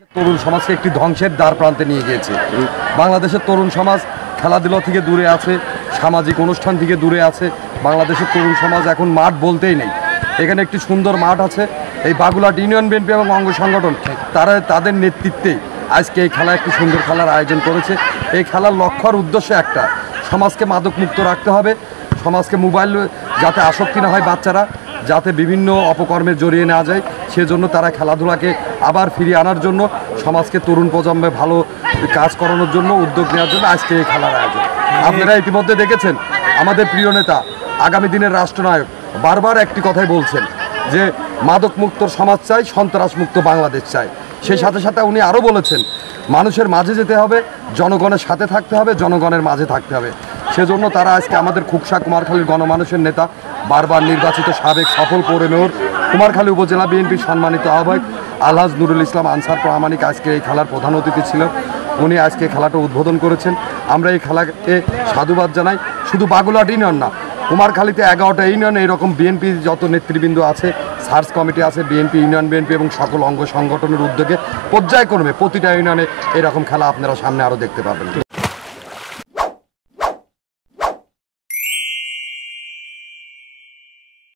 তরুণ সমাজকে একটি ধ্বংসের দ্বার প্রান্তে নিয়ে গিয়েছে। বাংলাদেশের তরুণ সমাজ খেলাধুলা থেকে দূরে আছে, সামাজিক অনুষ্ঠান থেকে দূরে আছে। বাংলাদেশের তরুণ সমাজ এখন মাঠ বলতেই নেই। এখানে একটি সুন্দর মাঠ আছে, এই বাগুলাট ইউনিয়ন বিএনপি এবং অঙ্গ সংগঠন তাদের নেতৃত্বে আজকে এই খেলা একটি সুন্দর খেলার আয়োজন করেছে। এই খেলার লক্ষ্য আর উদ্দেশ্য একটা, সমাজকে মাদকমুক্ত রাখতে হবে, সমাজকে মোবাইল যাতে আসক্তি না হয়, বাচ্চারা যাতে বিভিন্ন অপকর্মে জড়িয়ে না যায়, সেজন্য তারা খেলাধুলাকে আবার ফিরিয়ে আনার জন্য, সমাজকে তরুণ প্রজন্মে ভালো কাজ করানোর জন্য উদ্যোগ নেওয়ার জন্য আজকে এই খেলার আয়োজন। আপনারা ইতিমধ্যে দেখেছেন আমাদের প্রিয় নেতা আগামী দিনের রাষ্ট্রনায়ক বারবার একটি কথাই বলছেন যে মাদকমুক্ত সমাজ চাই, সন্ত্রাসমুক্ত বাংলাদেশ চাই। সেই সাথে সাথে উনি আরও বলেছেন মানুষের মাঝে যেতে হবে, জনগণের সাথে থাকতে হবে, জনগণের মাঝে থাকতে হবে। সেজন্য তারা আজকে আমাদের খুকসা কুমারখালীর গণমানুষের নেতা, বারবার নির্বাচিত সাবেক সফল পৌর মেয়র, কুমারখালী উপজেলা বিএনপির সম্মানিত আহ্বায়ক আলহাজ নুরুল ইসলাম আনসার প্রামাণিক আজকে এই খেলার প্রধান অতিথি ছিল। উনি আজকে খেলাটা উদ্বোধন করেছেন। আমরা এই খেলাকে সাধুবাদ জানাই। শুধু বাগুলাট ইউনিয়ন না, কুমারখালীতে 11টা ইউনিয়নে এরকম বিএনপি যত নেতৃবৃন্দ আছে, সার্চ কমিটি আছে, বিএনপি, ইউনিয়ন বিএনপি এবং সকল অঙ্গ সংগঠনের উদ্যোগে পর্যায়ক্রমে প্রতিটা ইউনিয়নে এরকম খেলা আপনারা সামনে আরও দেখতে পাবেন।